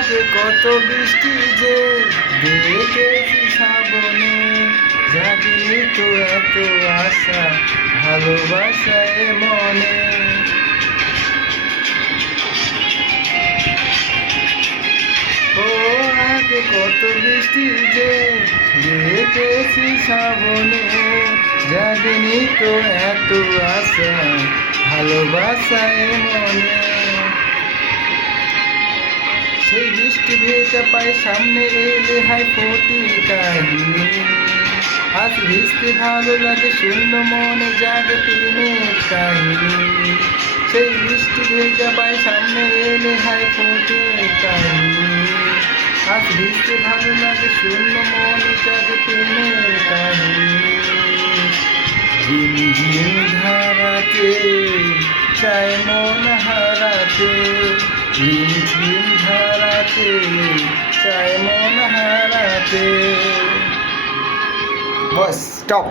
আগে কত বৃষ্টি যে দেখেছি শ্রাবণে, জাগিনি তো এত আশা ভালোবাসায় মনে। ও আগে কত বৃষ্টি যে দেখেছি শ্রাবণে, জাগিনি তো এত আশা ভালোবাসায় মনে। সেই বৃষ্টি ভেজা পায়ে সামনে এলে হাই ফোটে কাহিনী, আজ ভিজতে ভালো লাগে শূন্য মনে জাগে প্রেমের কাহিনী। সেই বৃষ্টি ভেজা পায়ে সামনে এলে হাই ফোটে কাহিনী, আজ ভিজতে ভালো লাগে শূন্য মনে জাগে প্রেমের কাহিনী। ঝিমঝিম ধারাতে চায় মন হারাতে, ঝিমঝিম ধারাতে চায় মন হারাতে। বস স্টপ।